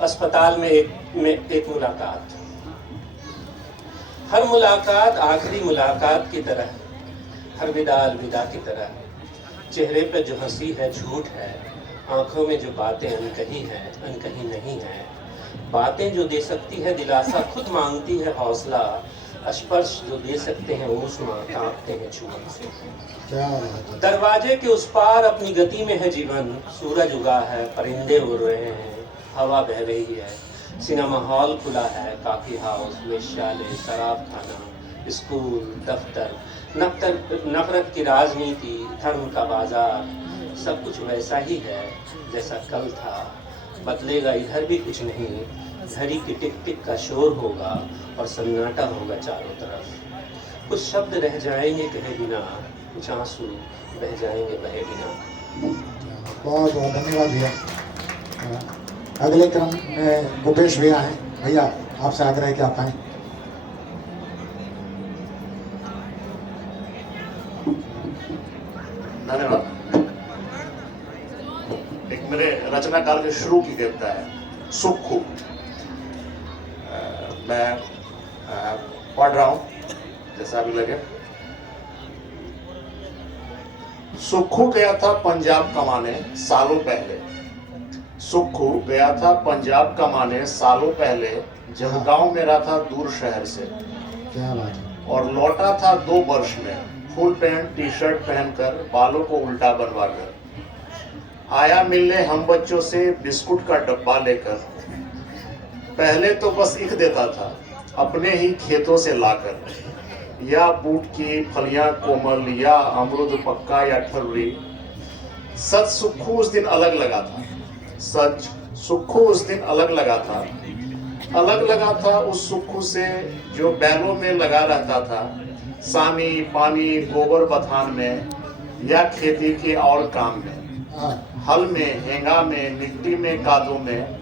अस्पताल में एक मुलाकात। हर मुलाकात आखिरी मुलाकात की तरह, हर विदा अलविदा की तरह। चेहरे पे जो हंसी है झूठ है, आंखों में जो बातें अनकही हैं अनकही नहीं है। बातें जो दे सकती है दिलासा खुद मांगती है हौसला, स्पर्श जो दे सकते हैं ऊष्मा कांपते हैं छुअन से। दरवाजे के उस पार अपनी गति में है जीवन, सूरज उगा है, परिंदे उड़ रहे हैं, हवा बह रही है, सिनेमा हॉल खुला है, कॉफी हाउस, वेश्यालय, शराब खाना, स्कूल, दफ्तर, नफरत की राजनीति, धर्म का बाजार, सब कुछ वैसा ही है जैसा कल था। बदलेगा इधर भी कुछ नहीं, घड़ी की टिक टिक का शोर होगा और सन्नाटा होगा चारों तरफ। कुछ शब्द रह जाएंगे कहे बिना, कुछ आंसू बह जाएंगे बहे बिना। बहुत बहुत धन्यवाद भैया। अगले क्रम में भूपेश भैया हैं। भैया आपसे आग्रह है कि आप आएँ। धन्यवाद। एक मेरे रचनाकार के शुरू की कविता है सुक्खू। मैं पढ़ रहा हूं जैसा भी लगे। सुक्खू गया था पंजाब कमाने सालों पहले। सुक्खू गया था पंजाब कमाने सालों पहले, जब गांव मेरा था दूर शहर से। क्या बात है। और लौटा था 2 वर्ष में, फुल पैंट टी शर्ट पहनकर, बालों को उल्टा बनवाकर। आया मिलने हम बच्चों से बिस्कुट का डब्बा लेकर। पहले तो बस इख देता था अपने ही खेतों से लाकर, या बूट की फलियां कोमल, या अमरूद पक्का, या ठर्री। सच सुक्खू उस दिन अलग लगा था, सच सुक्खू उस दिन अलग लगा था। अलग लगा था उस सुक्खू से जो बैलों में लगा रहता था, सानी पानी गोबर बथान में, या खेती के और काम में, हल में, हेंगा में, मिट्टी में, कादों में।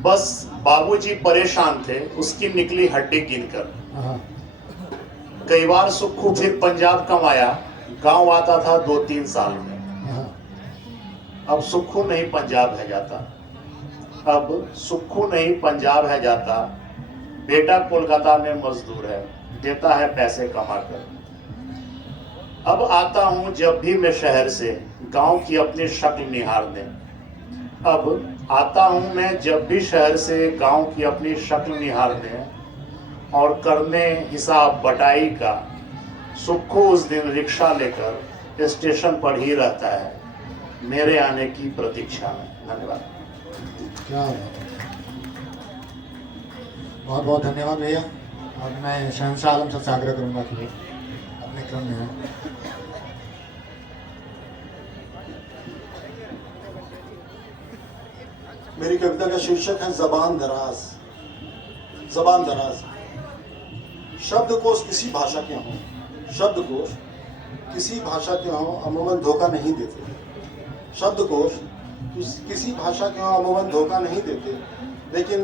बस बाबूजी परेशान थे उसकी निकली हड्डी गिनकर। कई बार सुक्खू फिर पंजाब कमाया, गांव आता था 2-3 साल में। अब सुक्खू नहीं पंजाब है जाता, अब सुक्खू नहीं पंजाब है जाता। बेटा कोलकाता में मजदूर है, देता है पैसे कमाकर। अब आता हूं जब भी मैं शहर से, गांव की अपनी शक्ल निहारने। अब आता हूं मैं जब भी शहर से, गांव की अपनी शक्ल निहारने, और करने हिसाब बटाई का। सुक्खू उस दिन रिक्शा लेकर स्टेशन पर ही रहता है, मेरे आने की प्रतीक्षा में। धन्यवाद। क्या बात है। बहुत बहुत धन्यवाद भैया। और मैं शहंशाह आलम से आग्रह करूँगा कि अपने क्रम में है। मेरी कविता का शीर्षक है ज़बान दराज। ज़बान दराज। शब्दकोश किसी भाषा के हों, शब्दकोश किसी भाषा के हों अमूमन धोखा नहीं देते। शब्दकोश किसी भाषा के हों अमूमन धोखा नहीं देते, लेकिन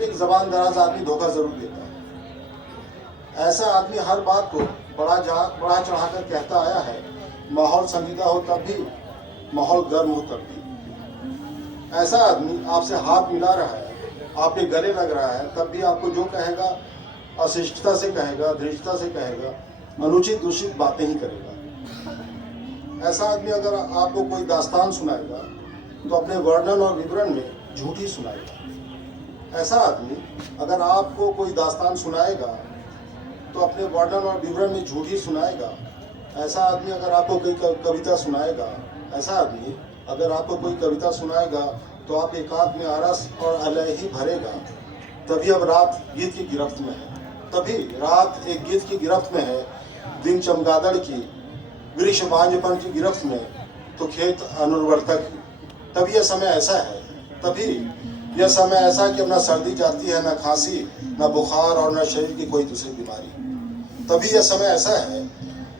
एक ज़बान दराज आदमी धोखा ज़रूर देता है। ऐसा आदमी हर बात को बढ़ा चढ़ा कर कहता आया है। माहौल संजीदा हो तब भी, माहौल गर्म हो तब भी। ऐसा आदमी आपसे हाथ मिला रहा है, आपके गले लग रहा है, तब भी आपको जो कहेगा अशिष्टता से कहेगा, धृष्टता से कहेगा, अनुचित दूषित बातें ही करेगा। ऐसा आदमी अगर आपको कोई दास्तान सुनाएगा तो अपने वर्णन और विवरण में झूठ ही सुनाएगा। ऐसा आदमी अगर आपको कोई दास्तान सुनाएगा तो अपने वर्णन और विवरण में झूठ ही सुनाएगा। ऐसा आदमी अगर आपको कोई कविता सुनाएगा, ऐसा आदमी अगर आपको कोई कविता सुनाएगा तो आप एकांत में आरस और अलय ही भरेगा। तभी अब रात गीत की गिरफ्त में है, तभी रात एक गीत की गिरफ्त में है। दिन चमगादड़ की, वृक्ष बांझपन की गिरफ्त में, तो खेत अनुर्वरता की। तभी यह समय ऐसा है, तभी यह समय ऐसा कि अब न सर्दी जाती है, न खांसी, न बुखार और न शरीर की कोई दूसरी बीमारी। तभी यह समय ऐसा है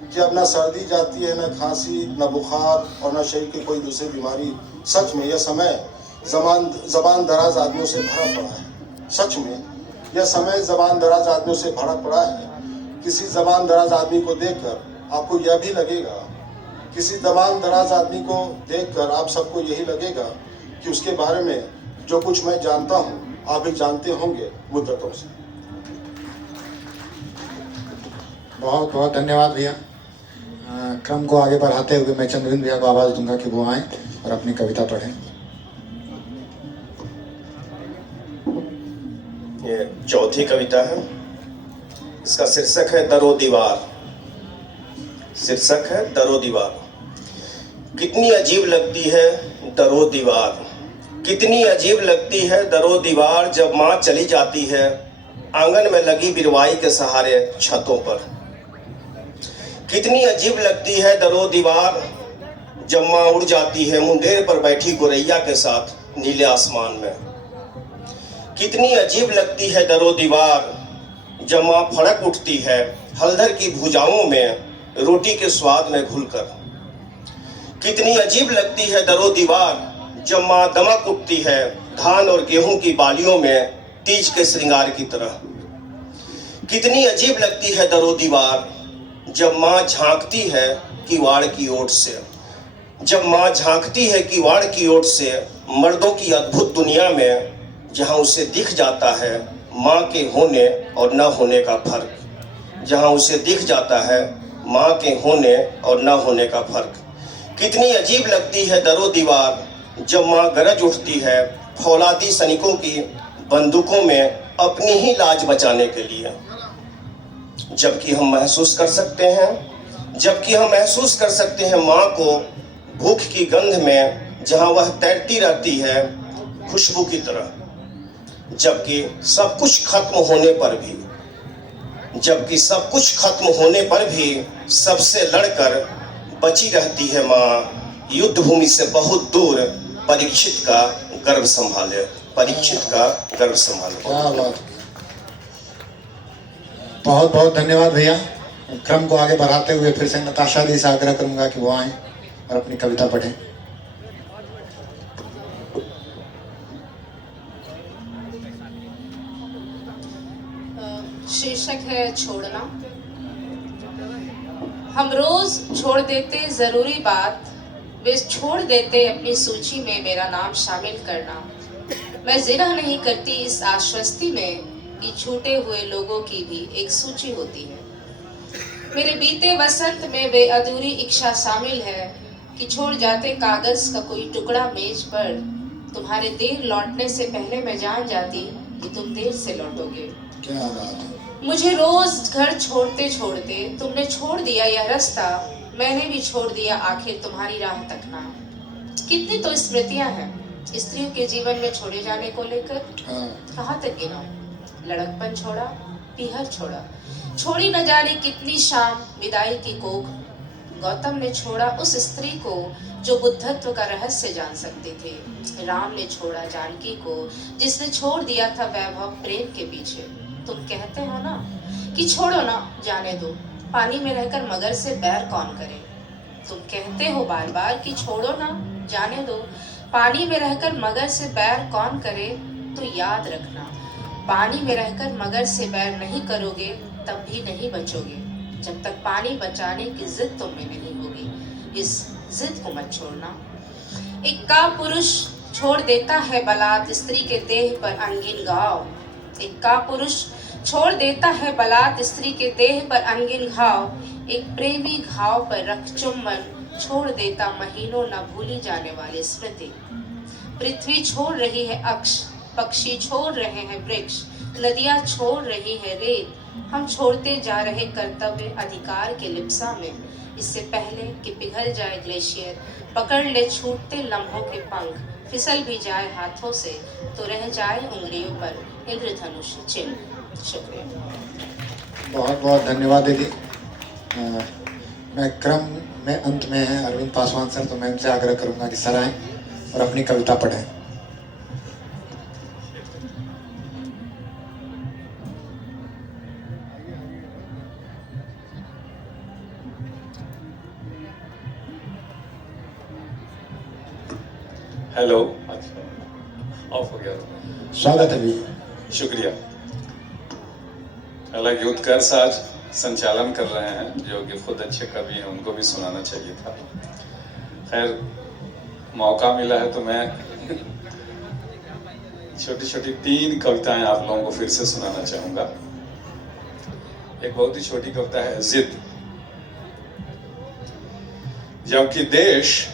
कि अब न सर्दी जाती है, न खांसी, न बुखार और न शरीर की कोई दूसरी बीमारी। सच में यह समय ज़बान दराज आदमियों से भरा पड़ा है। सच में यह समय ज़बान दराज आदमियों से भरा पड़ा है। किसी ज़बान दराज आदमी को देखकर आपको यह भी लगेगा, किसी ज़बान दराज आदमी को देखकर आप सबको यही लगेगा कि उसके बारे में जो कुछ मैं जानता हूँ आप भी जानते होंगे मुद्दतों से। बहुत बहुत धन्यवाद भैया। क्रम को आगे बढ़ाते हुए मैं चंद्रबिंद भैया को आवाज़ दूंगा कि वो आएँ और अपनी कविता पढ़ें। ये चौथी कविता है। इसका शीर्षक है दरो दीवार। शीर्षक है दरो दीवार। कितनी अजीब लगती है दरो दीवार, कितनी अजीब लगती है दरो दीवार, जब माँ चली जाती है आंगन में लगी बिरवाई के सहारे छतों पर। कितनी अजीब लगती है दरो दीवार, जब माँ उड़ जाती है मुंडेर पर बैठी गोरैया के साथ नीले आसमान में। कितनी अजीब लगती है दरो दीवार, जब माँ फड़क उठती है हलदर की भुजाओं में रोटी के स्वाद में घुलकर। कितनी अजीब लगती है दरो दीवार, जब माँ दमक उठती है धान और गेहूं की बालियों में तीज के श्रृंगार की तरह। कितनी अजीब लगती है दरो दीवार, जब माँ झांकती है किवाड़ की ओट से। जब माँ झांकती है किवाड़ की ओट से मर्दों की अद्भुत दुनिया में, जहाँ उसे दिख जाता है माँ के होने और न होने का फर्क। जहाँ उसे दिख जाता है माँ के होने और न होने का फर्क। कितनी अजीब लगती है दरो दीवार, जब माँ गरज उठती है फौलादी सैनिकों की बंदूकों में अपनी ही लाज बचाने के लिए। जबकि हम महसूस कर सकते हैं, जबकि हम महसूस कर सकते हैं माँ को भूख की गंध में, जहाँ वह तैरती रहती है खुशबू की तरह। जबकि सब कुछ खत्म होने पर भी, जबकि सब कुछ खत्म होने पर भी सबसे लड़कर बची रहती है माँ युद्ध भूमि से बहुत दूर, परीक्षित का गर्भ संभाले, परीक्षित का गर्भ संभाले। क्या बात। बहुत बहुत धन्यवाद भैया। क्रम को आगे बढ़ाते हुए फिर से नताशा दी से आग्रह करूंगा कि वो आएं और अपनी कविता पढ़ें। शीर्षक है छोड़ना। हम रोज छोड़ देते जरूरी बात, वे छोड़ देते अपनी सूची में मेरा नाम शामिल करना। मैं जिरह नहीं करती इस आश्वस्ति में कि छूटे हुए लोगों की भी एक सूची होती है। मेरे बीते वसंत में वे अधूरी इच्छा शामिल है कि छोड़ जाते कागज का कोई टुकड़ा मेज पर। तुम्हारे देर लौटने से पहले मैं जान जाती कि तुम देर से लौटोगे। क्या बात है। मुझे रोज घर छोड़ते छोड़ते तुमने छोड़ दिया यह रास्ता, मैंने भी छोड़ दिया आखिर तुम्हारी राह तकना। कितनी तो स्मृतियां हैं स्त्रियों के जीवन में छोड़े जाने को लेकर। कहाँ तक गिनाऊं? लड़कपन छोड़ा, पीहर छोड़ा, छोड़ी न जाने कितनी शाम विदाई की कोख। गौतम ने छोड़ा उस स्त्री को जो बुद्धत्व का रहस्य जान सकती थी। राम ने छोड़ा जानकी को जिसने छोड़ दिया था वैभव प्रेम के पीछे। तुम कहते हो ना कि छोड़ो ना, जाने दो, पानी में रहकर मगर से बैर कौन करे। तुम कहते हो बार बार कि छोड़ो ना, जाने दो, पानी में रहकर मगर से बैर कौन करे। तो याद रखना, पानी में रहकर मगर से बैर नहीं करोगे तब भी नहीं बचोगे, जब तक पानी बचाने की जिद तुम में नहीं होगी। इस जिद को मत छोड़ना। एक का पुरुष छोड़ देता है बलात् स्त्री के देह पर अंगिन घाव। एक का पुरुष छोड़ देता है बलात् स्त्री के देह पर अंगिन घाव। एक प्रेमी घाव पर रख चुम्बन छोड़ देता महीनों न भूली जाने वाली स्मृति। पृथ्वी छोड़ रही है अक्ष, पक्षी छोड़ रहे हैं वृक्ष, नदियां छोड़ रही है रेत। हम छोड़ते जा रहे कर्तव्य अधिकार के लिप्सा में। इससे पहले कि पिघल जाए ग्लेशियर, पकड़ ले छूटते लम्हों के पंख। फिसल भी जाए हाथों से तो रह जाए उंगलियों पर इंद्रधनुष चिन्ह। शुक्रिया। बहुत बहुत धन्यवाद दीदी। मैं क्रम में अंत में है अरविंद पासवान सर, तो मैं उनसे आग्रह करूंगा कि सर आएं और अपनी कविता पढ़ें। हेलो, अच्छा ऑफ हो गया। स्वागत है भैया। शुक्रिया। अलग यूथ कर्स आज संचालन कर रहे हैं, जो कि खुद अच्छे कवि हैं, उनको भी सुनाना चाहिए था। खैर मौका मिला है तो मैं छोटी छोटी 3 कविताएं आप लोगों को फिर से सुनाना चाहूंगा। एक बहुत ही छोटी कविता है जिद। जबकि देश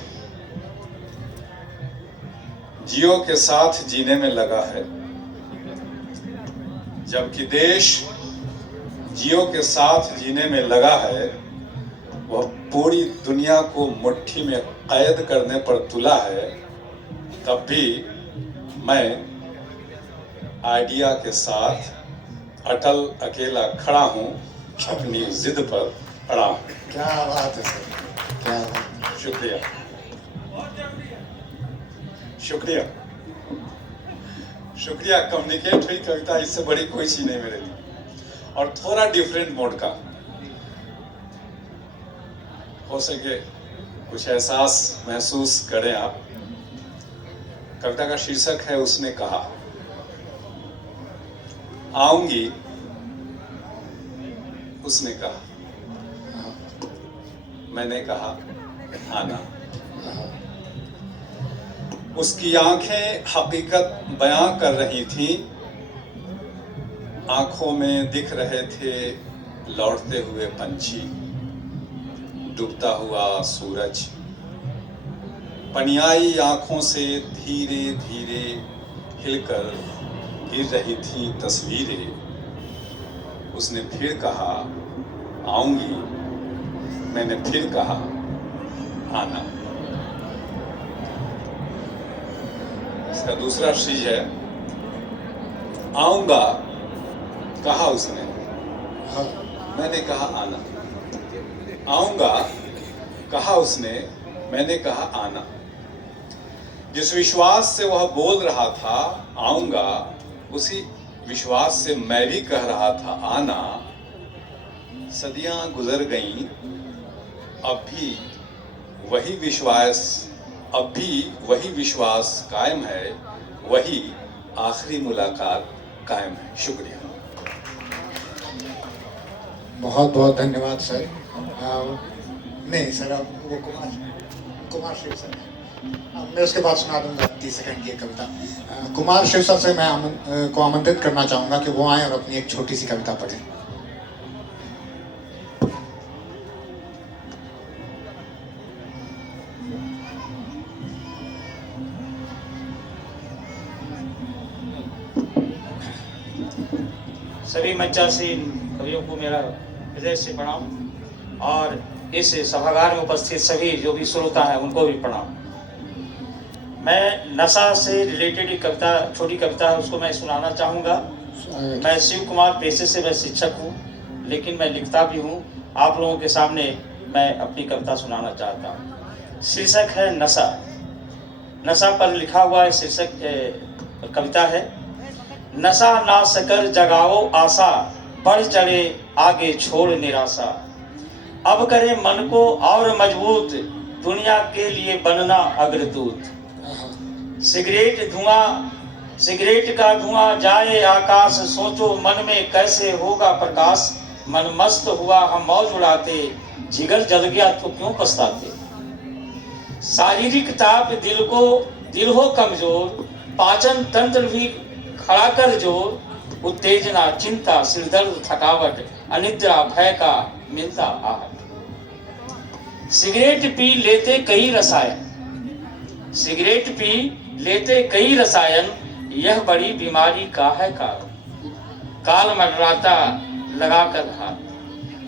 जियो के साथ जीने में लगा है, जबकि देश जियो के साथ जीने में लगा है, वह पूरी दुनिया को मुट्ठी में कैद करने पर तुला है, तब भी मैं आइडिया के साथ अटल अकेला खड़ा हूं, अपनी जिद पर अड़ा हूं। क्या बात है सर, क्या बात है। शुक्रिया, शुक्रिया, शुक्रिया। कम्युनिकेट हुई कविता, इससे बड़ी कोई चीज नहीं मेरे लिए। और थोड़ा डिफरेंट मोड का, हो सके कुछ एहसास महसूस करें आप। कविता का शीर्षक है उसने कहा। आऊंगी, उसने कहा, मैंने कहा आना। उसकी आंखें हकीकत बयां कर रही थीं, आंखों में दिख रहे थे लौटते हुए पंछी, डूबता हुआ सूरज। पनियाई आंखों से धीरे धीरे हिलकर गिर रही थी तस्वीरें। उसने फिर कहा आऊंगी, मैंने फिर कहा आना। इसका दूसरा शीज है आऊंगा, कहा उसने, मैंने कहा आना। आऊंगा, कहा उसने, मैंने कहा आना। जिस विश्वास से वह बोल रहा था आऊंगा, उसी विश्वास से मैं भी कह रहा था आना। सदियां गुजर गईं, अब भी वही विश्वास कायम है, वही आखिरी मुलाकात कायम है। शुक्रिया। बहुत बहुत धन्यवाद सर। नहीं सर, अब वो कुमार शिव सर, मैं उसके बाद सुना दूंगा 30 सेकंड की एक कविता। कुमार शिव सर से मैं को आमंत्रित करना चाहूँगा कि वो आए और अपनी एक छोटी सी कविता पढ़ें। सभी मंचासीन कवियों को मेरा हृदय से प्रणाम और इस सभागार में उपस्थित सभी जो भी श्रोता हैं उनको भी प्रणाम। मैं नशा से रिलेटेड एक कविता, छोटी कविता है, उसको मैं सुनाना चाहूँगा। मैं शिव कुमार, पेशे से मैं शिक्षक हूँ, लेकिन मैं लिखता भी हूँ। आप लोगों के सामने मैं अपनी कविता सुनाना चाहता हूँ। शीर्षक है नशा। नशा पर लिखा हुआ है शीर्षक कविता है। नशा ना सकर जगाओ आशा, बढ़ चढ़े आगे छोड़ निराशा। अब करे मन को और मजबूत, दुनिया के लिए बनना अग्रदूत। सिगरेट का धुआं जाए आकाश, सोचो मन में कैसे होगा प्रकाश। मन मस्त हुआ हम मौज उड़ाते, जिगर जल गया तो क्यों पछताते। शारीरिक ताप दिल हो कमजोर, पाचन तंत्र भी खड़ा कर जोर। उत्तेजना, चिंता, सिरदर्द, थकावट, अनिद्रा, भय का मिलता आहट। सिगरेट पी लेते कई रसायन, यह बड़ी बीमारी का है कारण। काल मंडराता लगाकर घात,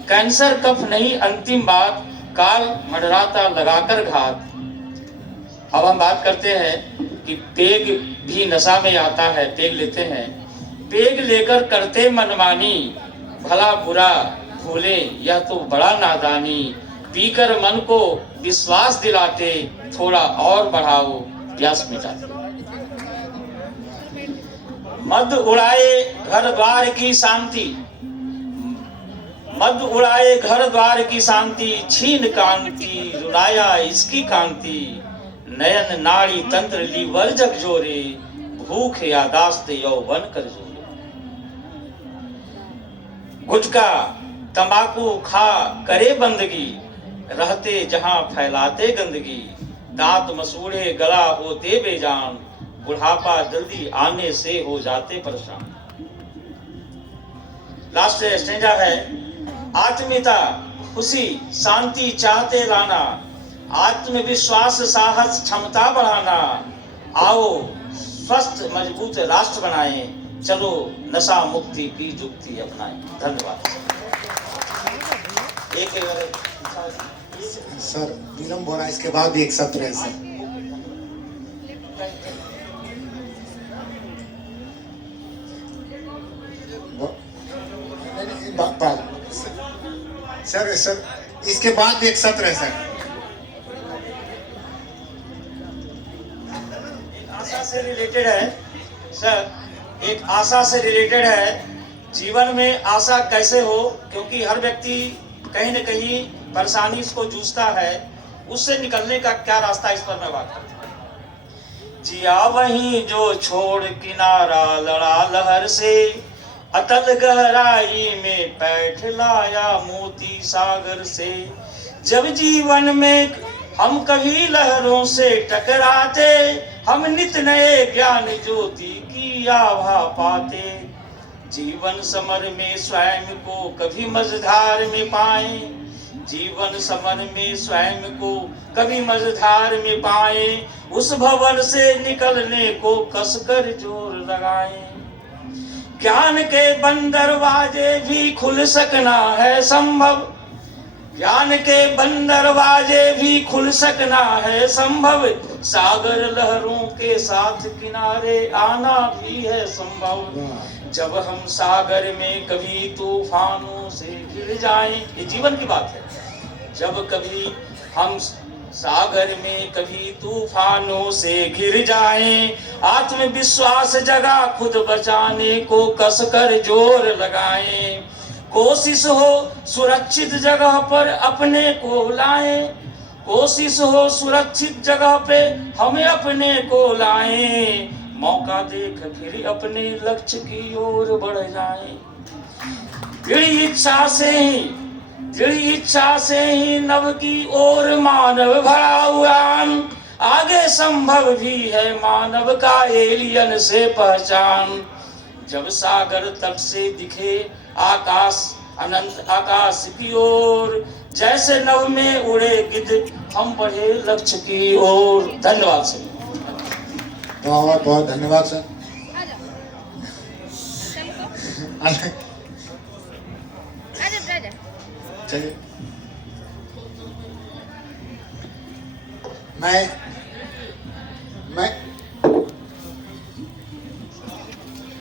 कैंसर कफ नहीं अंतिम बात, काल मंडराता लगाकर घात। अब हम बात करते हैं कि पेग भी नशा में आता है। पेग लेते हैं, पेग लेकर करते मनमानी, भला बुरा भूले यह तो बड़ा नादानी। पीकर मन को विश्वास दिलाते, थोड़ा और बढ़ाओ प्यास मिटाते। मद उड़ाए घर द्वार की शांति, छीन कांति रुलाया इसकी कांति। नयन नाड़ी तंत्र ली वर्जक जोरे, भूख यादाश्त यौवन कर जोरे। गुटखा तंबाकू खा करे बंदगी, रहते जहां फैलाते गंदगी। दांत मसूड़े गला होते बेजान, बुढ़ापा जल्दी आने से हो जाते परेशान। लास्ट स्टेंजा है, आत्मीयता खुशी शांति चाहते लाना, आत्मविश्वास साहस क्षमता बढ़ाना, आओ स्वस्थ मजबूत राष्ट्र बनाएं, चलो नशा मुक्ति की जुक्ति अपनाएं। धन्यवाद। एक सर विलम्ब हो रहा है, इसके बाद भी एक सत्र है सर। सर सर इसके बाद भी एक सत्र है सर। आशा से रिलेटेड है सर, एक आशा से रिलेटेड है। जीवन में आशा कैसे हो, क्योंकि हर व्यक्ति कहीं न कहीं परेशानी इसको जूझता है, उससे निकलने का क्या रास्ता, इस पर मैं बात करता हूँ। जिया वहीं जो छोड़ किनारा लड़ा लहर से, अतल गहराई में पैठ लाया मोती सागर से। जब जीवन में हम कभी लहरों से टकराते, हम नित नए ज्ञान ज्योति की आभा पाते। जीवन समर में स्वयं को कभी मझधार में पाए, जीवन समर में स्वयं को कभी मझधार में पाए, उस भवन से निकलने को कसकर जोर लगाए। ज्ञान के बंद दरवाजे भी खुल सकना है संभव, ज्ञान के बंद दरवाजे भी खुल सकना है संभव, सागर लहरों के साथ किनारे आना भी है संभव। जब हम सागर में कभी तूफानों से घिर जाएं, ये जीवन की बात है, जब कभी हम सागर में कभी तूफानों से घिर जाएं, आत्मविश्वास जगा खुद बचाने को कसकर जोर लगाएं। कोशिश हो सुरक्षित जगह पर अपने को लाएं, कोशिश हो सुरक्षित जगह पे हमें अपने को लाएं, मौका देख फिर अपने लक्ष्य की ओर बढ़ जाएं। दृढ़ इच्छा से ही नव की ओर मानव भरा उड़ान, आगे संभव भी है मानव का एलियन से पहचान। जब सागर तट से दिखे आकाश अनंत आकाश की ओर, जैसे नव में उड़े गिद्ध हम बढ़े लक्ष्य की ओर। धन्यवाद सर। बहुत बहुत धन्यवाद सर। चलिए मैं